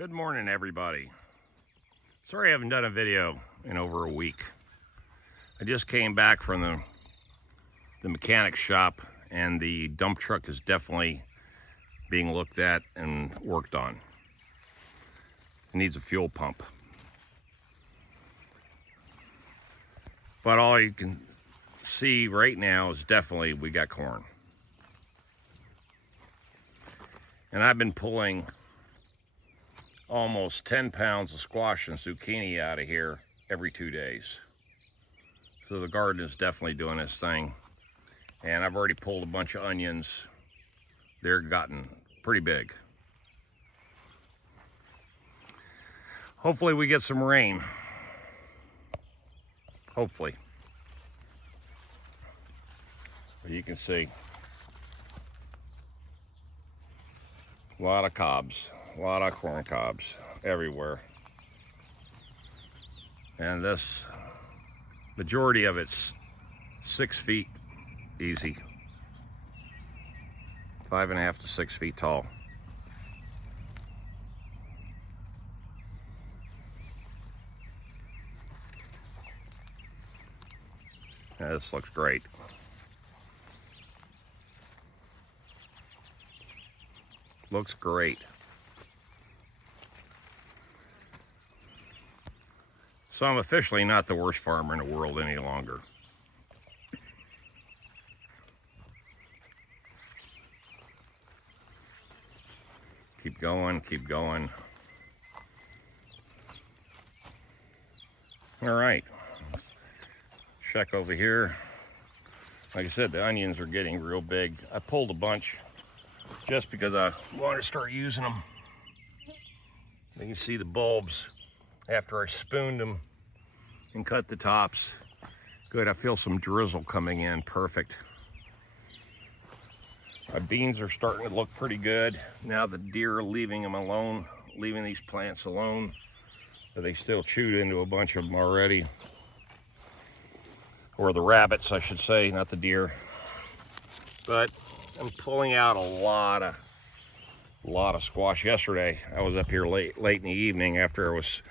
Good morning, everybody. Sorry I haven't done a video in over a week. I just came back from the mechanic shop, and the dump truck is definitely being looked at and worked on. It needs a fuel pump. But all you can see right now is definitely we got corn. And I've been pulling almost 10 pounds of squash and zucchini out of here every 2 days. So the garden is definitely doing its thing. And I've already pulled a bunch of onions. They're gotten pretty big. Hopefully we get some rain. Hopefully. But you can see a lot of cobs. A lot of corn cobs everywhere. And this, majority of it's 6 feet easy. 5.5 to 6 feet tall. Yeah, this looks great. Looks great. So I'm officially not the worst farmer in the world any longer. Keep going, keep going. All right, check over here. Like I said, the onions are getting real big. I pulled a bunch just because I wanted to start using them. You can see the bulbs after I spooned them and cut the tops. Good, I feel some drizzle coming in, perfect. My beans are starting to look pretty good. Now the deer are leaving them alone, leaving these plants alone. But they still chewed into a bunch of them already. Or the rabbits, I should say, not the deer. But I'm pulling out a lot of squash. Yesterday, I was up here late in the evening after I was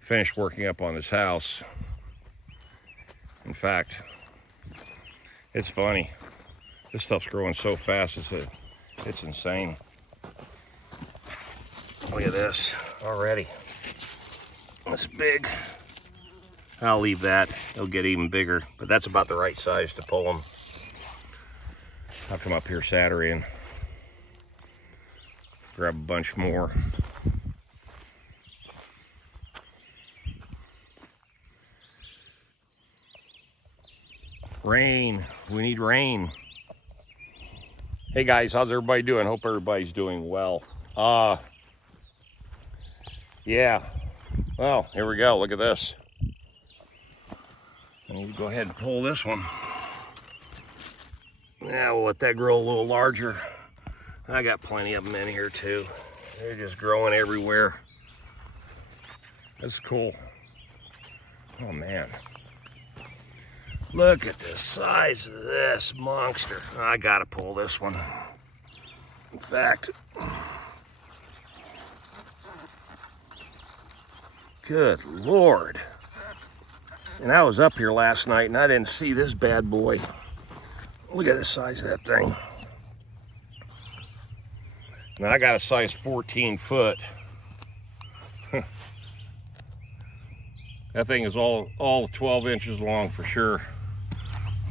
finished working up on this house. In fact, it's funny. This stuff's growing so fast, it's insane. Look at this already. It's big. I'll leave that. It'll get even bigger, but that's about the right size to pull them. I'll come up here Saturday and grab a bunch more. Rain. We need rain. Hey guys, how's everybody doing? Hope everybody's doing well. Yeah. Well, here we go. Look at this. I need to go ahead and pull this one. Yeah, we'll let that grow a little larger. I got plenty of them in here too. They're just growing everywhere. That's cool. Oh man. Look at the size of this monster. I gotta pull this one. In fact, good Lord. And I was up here last night and I didn't see this bad boy. Look at the size of that thing. Now I got a size 14 foot. That thing is all 12 inches long for sure.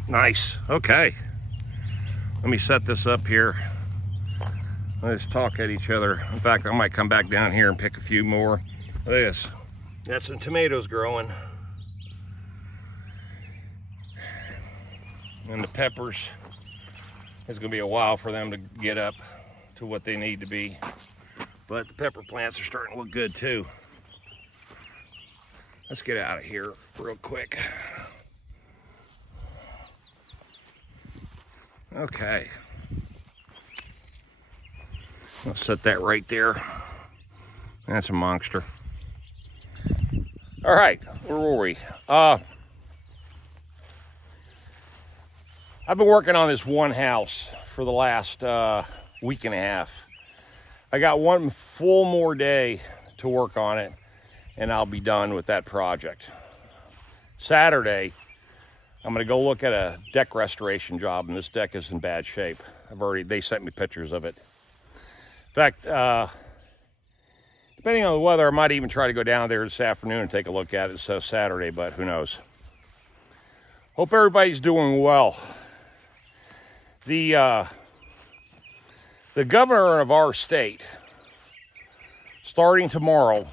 Nice. Okay. Let me set this up here. Let's talk at each other. In fact, I might come back down here and pick a few more. Look at this. Got some tomatoes growing. And the peppers, it's going to be a while for them to get up to what they need to be. But the pepper plants are starting to look good too. Let's get out of here real quick. Okay. I'll set that right there. That's a monster. All right, where were we? I've been working on this one house for the last week and a half. I got one full more day to work on it, and I'll be done with that project. Saturday, I'm gonna go look at a deck restoration job, and this deck is in bad shape. They sent me pictures of it. In fact, depending on the weather, I might even try to go down there this afternoon and take a look at it instead of Saturday, but who knows. Hope everybody's doing well. The governor of our state, starting tomorrow,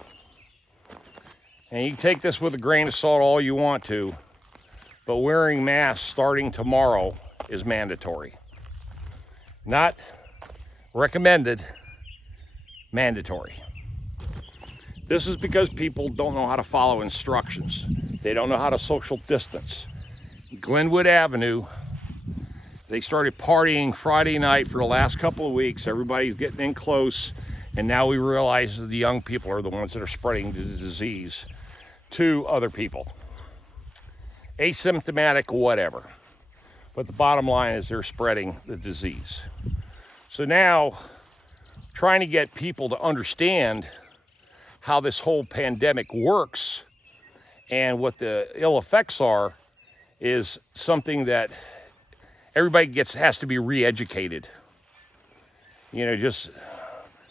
and you can take this with a grain of salt all you want to, but wearing masks starting tomorrow is mandatory. Not recommended, mandatory. This is because people don't know how to follow instructions. They don't know how to social distance. Glenwood Avenue, they started partying Friday night for the last couple of weeks. Everybody's getting in close, and now we realize that the young people are the ones that are spreading the disease to other people. Asymptomatic, whatever. But the bottom line is they're spreading the disease. So now, trying to get people to understand how this whole pandemic works and what the ill effects are is something that everybody has to be re-educated. You know, just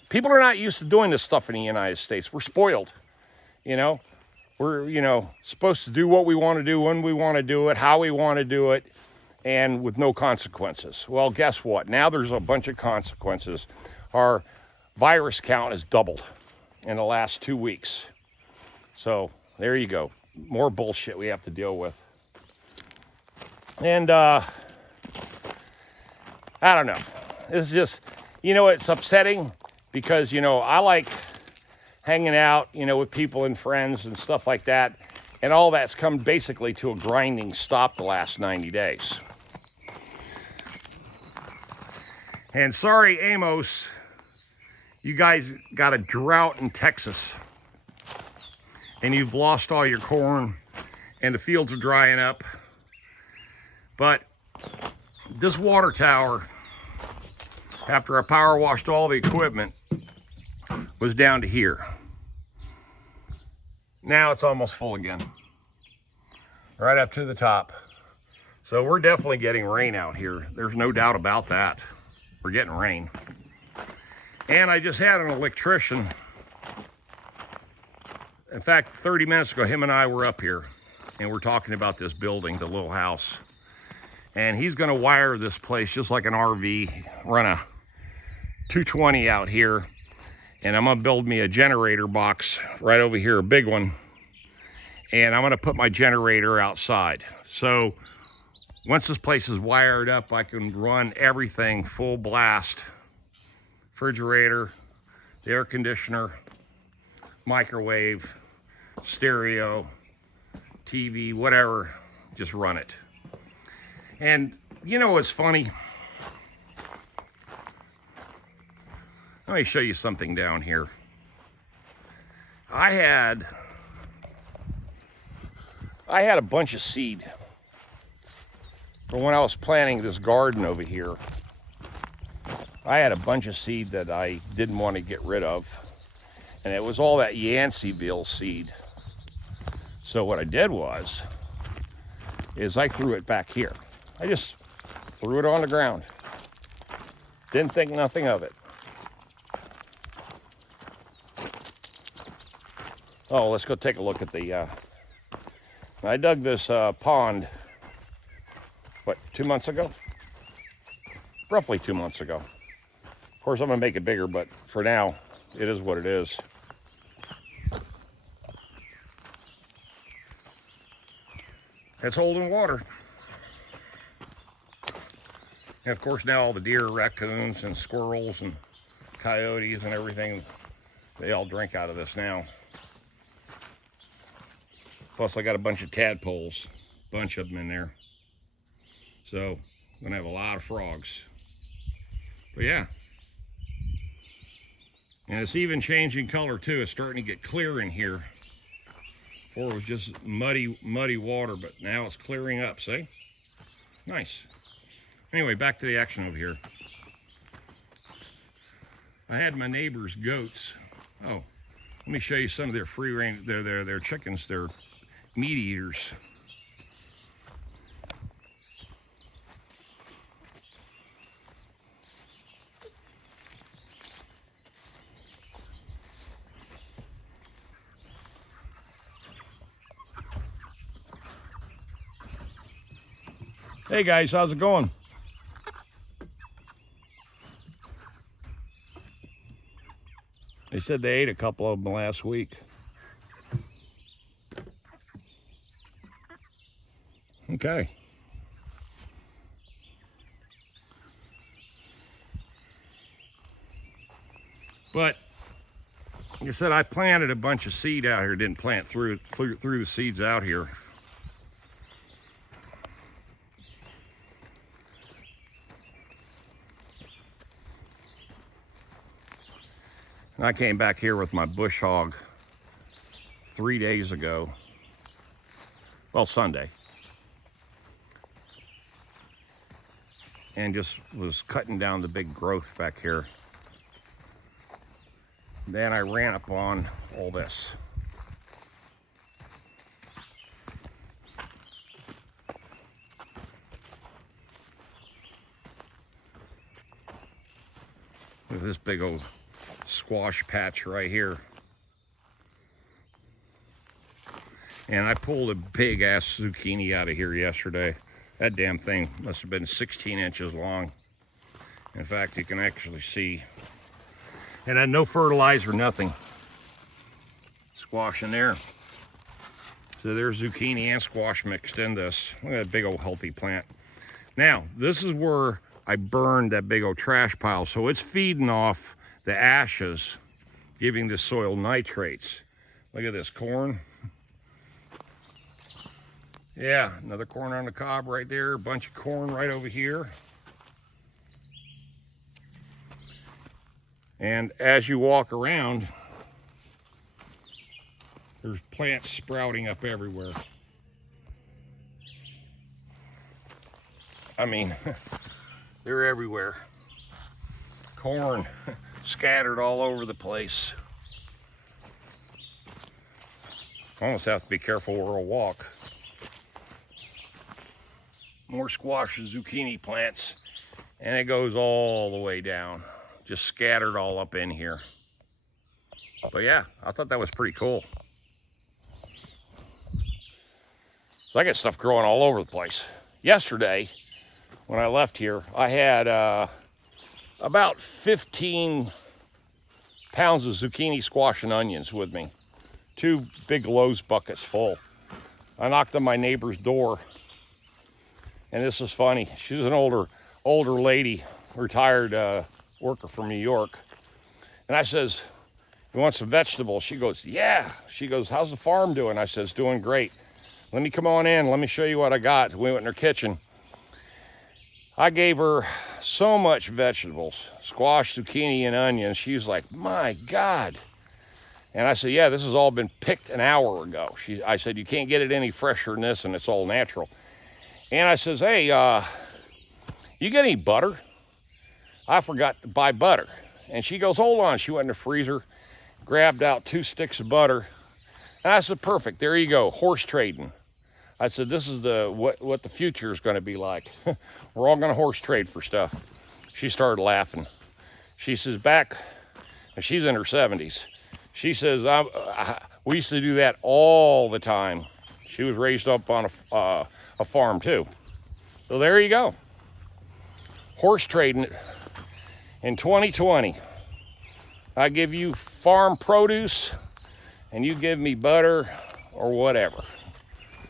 people are not used to doing this stuff in the United States. We're spoiled, you know. We're, supposed to do what we want to do, when we want to do it, how we want to do it, and with no consequences. Well, guess what? Now there's a bunch of consequences. Our virus count has doubled in the last 2 weeks. So there you go. More bullshit we have to deal with. And I don't know. It's just, it's upsetting because, I like hanging out, with people and friends and stuff like that. And all that's come basically to a grinding stop the last 90 days. And sorry, Amos, you guys got a drought in Texas. And you've lost all your corn and the fields are drying up. But this water tower, after I power washed all the equipment, was down to here. Now it's almost full again, right up to the top. So we're definitely getting rain out here. There's no doubt about that. We're getting rain. And I just had an electrician. In fact, 30 minutes ago, him and I were up here and we're talking about this building, the little house. And he's gonna wire this place just like an RV, run a 220 out here. And I'm gonna build me a generator box right over here, a big one. And I'm gonna put my generator outside. So once this place is wired up, I can run everything full blast. Refrigerator, the air conditioner, microwave, stereo, TV, whatever, just run it. And what's funny? Let me show you something down here. I had a bunch of seed from when I was planting this garden over here. I had a bunch of seed that I didn't want to get rid of. And it was all that Yanceyville seed. So what I did is I threw it back here. I just threw it on the ground. Didn't think nothing of it. Oh, let's go take a look at the, I dug this pond, 2 months ago? Roughly 2 months ago. Of course, I'm gonna make it bigger, but for now, it is what it is. It's holding water. And of course, now all the deer, raccoons, and squirrels, and coyotes, and everything, they all drink out of this now. Plus, I got a bunch of tadpoles, bunch of them in there. So, I'm gonna have a lot of frogs. But yeah. And it's even changing color too. It's starting to get clear in here. Before it was just muddy water, but now it's clearing up, see? Nice. Anyway, back to the action over here. I had my neighbor's goats. Oh, Let me show you some of their free range, their chickens, their meat eaters. Hey guys, how's it going? They said they ate a couple of them last week. Okay. But like I said, I planted a bunch of seed out here. Didn't plant through the seeds out here. And I came back here with my bush hog 3 days ago. Well, Sunday. And just was cutting down the big growth back here. Then I ran upon all this. Look at this big old squash patch right here. And I pulled a big ass zucchini out of here yesterday. That damn thing must have been 16 inches long. In fact, you can actually see. And I had no fertilizer, nothing. Squash in there. So there's zucchini and squash mixed in this. Look at that big old healthy plant. Now, this is where I burned that big old trash pile. So it's feeding off the ashes, giving the soil nitrates. Look at this corn. Yeah, another corn on the cob right there. A bunch of corn right over here. And as you walk around, there's plants sprouting up everywhere. I mean, they're everywhere. Corn scattered all over the place. Almost have to be careful where I walk. More squash and zucchini plants, and it goes all the way down. Just scattered all up in here. But yeah, I thought that was pretty cool. So I got stuff growing all over the place. Yesterday, when I left here, I had about 15 pounds of zucchini, squash, and onions with me. 2 big Lowe's buckets full. I knocked on my neighbor's door, and this is funny. She's an older lady, retired worker from New York. And I says, "You want some vegetables?" She goes, "Yeah." She goes, "How's the farm doing?" I says, "Doing great. Let me come on in. Let me show you what I got." We went in her kitchen. I gave her so much vegetables, squash, zucchini, and onions. She was like, "My God." And I said, "Yeah, this has all been picked an hour ago." I said, "You can't get it any fresher than this, and it's all natural." And I says, "Hey, you get any butter?" I forgot to buy butter. And she goes, "Hold on." She went in the freezer, grabbed out 2 sticks of butter. And I said, "Perfect, there you go, horse trading." I said, "This is what the future is gonna be like." We're all gonna horse trade for stuff. She started laughing. She says, back, and she's in her 70s. She says, we used to do that all the time. She was raised up on a farm too. So there you go. Horse trading in 2020. I give you farm produce and you give me butter or whatever.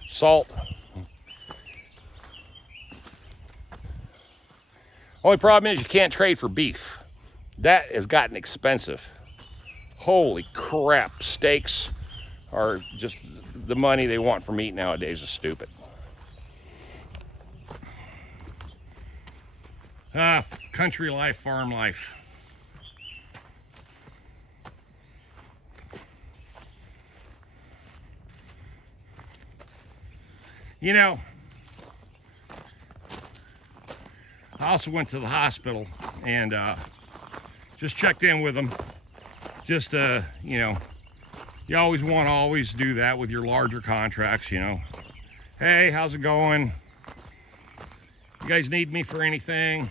Salt. Only problem is you can't trade for beef. That has gotten expensive. Holy crap, steaks are just, the money they want for meat nowadays is stupid. Country life, farm life. You know, I also went to the hospital and just checked in with them. Just, you know, You always want to always do that with your larger contracts, you know. Hey, how's it going? You guys need me for anything?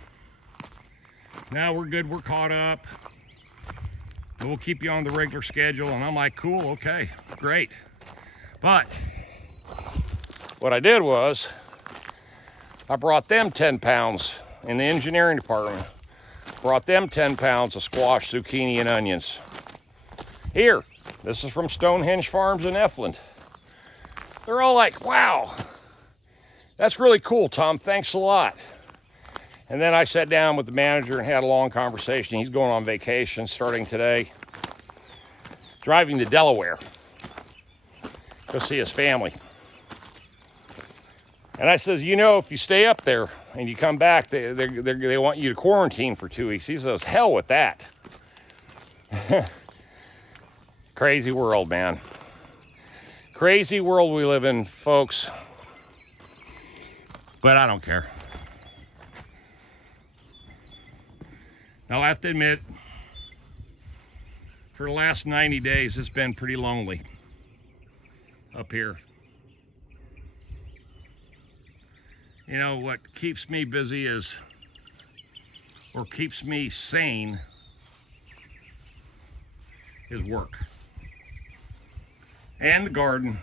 No, we're good, we're caught up. We'll keep you on the regular schedule. And I'm like, cool, okay, great. But what I did was I brought them 10 pounds in the engineering department. Brought them 10 pounds of squash, zucchini, and onions. Here, this is from Stonehenge Farms in Efland. They're all like, wow, that's really cool, Tom, thanks a lot. And then I sat down with the manager and had a long conversation. He's going on vacation starting today, driving to Delaware, go see his family. And I says, you know, if you stay up there and you come back, they want you to quarantine for 2 weeks. He says, hell with that. Crazy world, man. Crazy world we live in, folks. But I don't care. Now, I have to admit, for the last 90 days, it's been pretty lonely up here. You know, what keeps me busy is, or keeps me sane, is work. And the garden.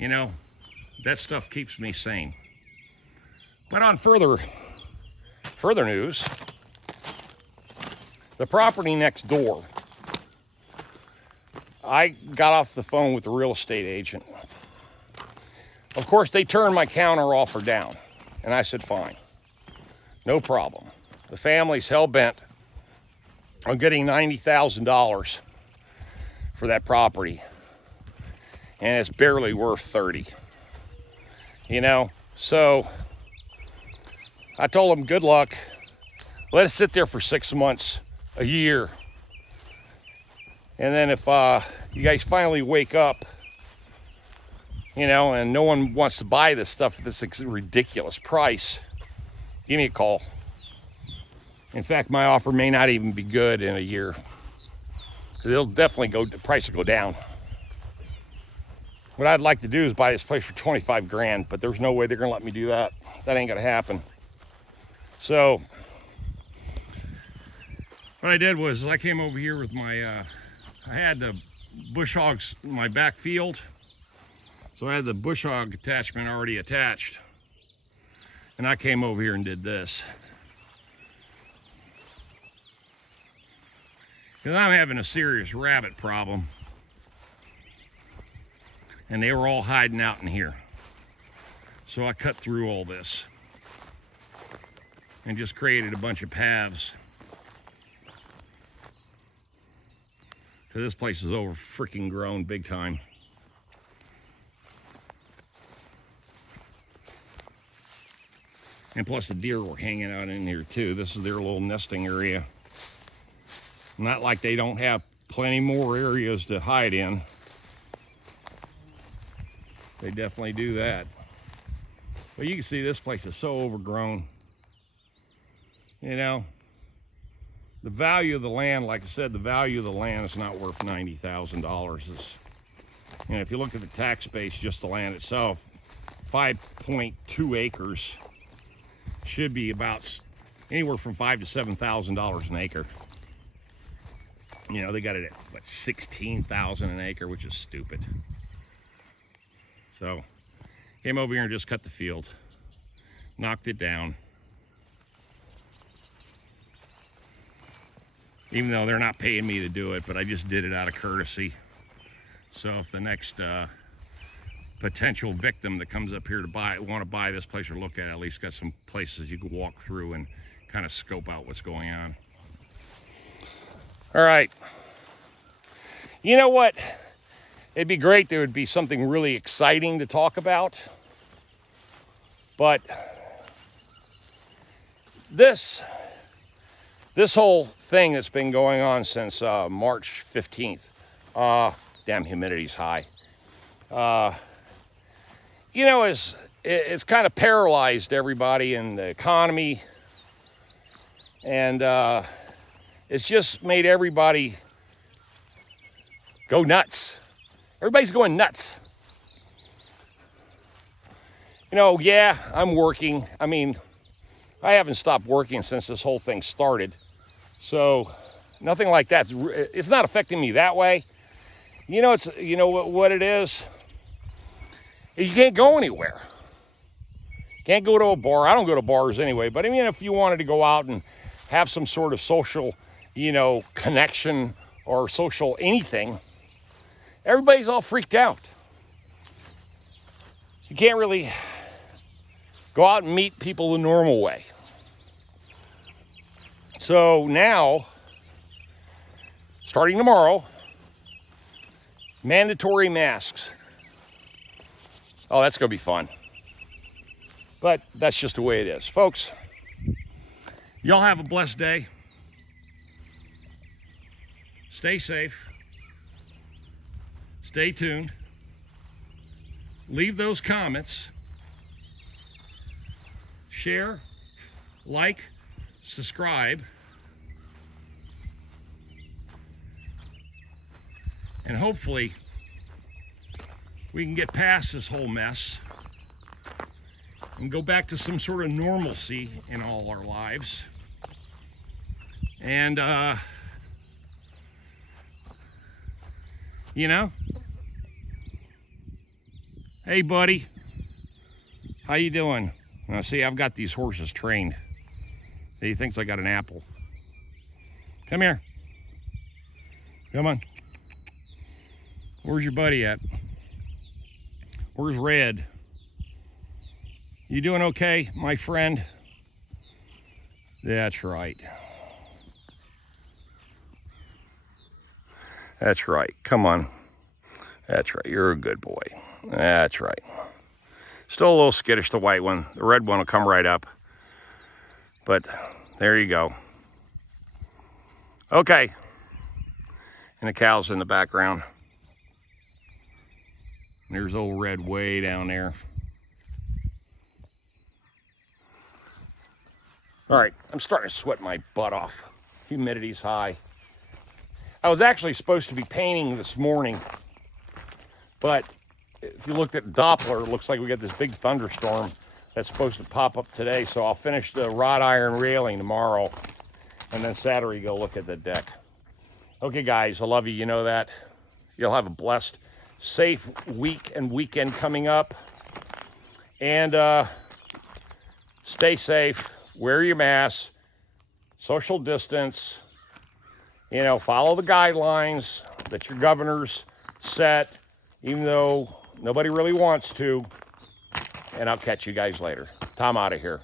You know, that stuff keeps me sane. But on further news, the property next door, I got off the phone with the real estate agent. Of course, they turned my counter offer down, and I said, fine, no problem. The family's hell-bent on getting $90,000 for that property, and it's barely worth 30. You know, so I told them, good luck. Let it sit there for 6 months, a year. And then if you guys finally wake up, you know, and no one wants to buy this stuff at this ridiculous price, give me a call. In fact, my offer may not even be good in a year, because it'll definitely the price will go down. What I'd like to do is buy this place for 25 grand, but there's no way they're gonna let me do that. That ain't gonna happen. So what I did was I came over here with my, I had the bush hogs in my back field. So I had the bush hog attachment already attached. And I came over here and did this. Because I'm having a serious rabbit problem. And they were all hiding out in here. So I cut through all this and just created a bunch of paths. So this place is over freaking grown big time. And plus the deer were hanging out in here too. This is their little nesting area. Not like they don't have plenty more areas to hide in. They definitely do that. But you can see this place is so overgrown. You know, the value of the land, like I said, the value of the land is not worth $90,000. You know, if you look at the tax base, just the land itself, 5.2 acres should be about anywhere from $5,000 to $7,000 an acre. You know, they got it at what, $16,000 an acre, which is stupid. So came over here and just cut the field, knocked it down. Even though they're not paying me to do it, but I just did it out of courtesy. So if the next potential victim that comes up here to want to buy this place or look at least got some places you can walk through and kind of scope out what's going on. All right. You know what? It'd be great. There would be something really exciting to talk about. But this whole thing that's been going on since March 15th, damn, humidity's high. You know, it's kind of paralyzed everybody in the economy, and It's just made everybody go nuts. Everybody's going nuts. You know, yeah, I'm working. I mean, I haven't stopped working since this whole thing started. So nothing like that. It's not affecting me that way. You know what it is? You can't go anywhere. Can't go to a bar. I don't go to bars anyway, but I mean, if you wanted to go out and have some sort of social, connection or social anything, everybody's all freaked out. You can't really go out and meet people the normal way. So now, starting tomorrow, mandatory masks. Oh, that's going to be fun. But that's just the way it is. Folks, y'all have a blessed day. Stay safe. Stay tuned. Leave those comments. Share, like, subscribe. And hopefully we can get past this whole mess and go back to some sort of normalcy in all our lives. And, hey buddy, how you doing? Now see, I've got these horses trained. He thinks I got an apple. Come here. Come on. Where's your buddy at? Where's Red? You doing okay, my friend? That's right. That's right. Come on. That's right. You're a good boy. That's right. Still a little skittish, the white one. The red one will come right up. But there you go. Okay. And the cows in the background. There's old Red way down there. All right, I'm starting to sweat my butt off. Humidity's high. I was actually supposed to be painting this morning, but if you looked at Doppler, it looks like we got this big thunderstorm that's supposed to pop up today. So I'll finish the wrought iron railing tomorrow, and then Saturday go look at the deck. Okay, guys, I love you. You know that. You'll have a blessed, safe week and weekend coming up. And stay safe. Wear your mask. Social distance. Follow the guidelines that your governors set, even though nobody really wants to. And I'll catch you guys later. Tom out of here.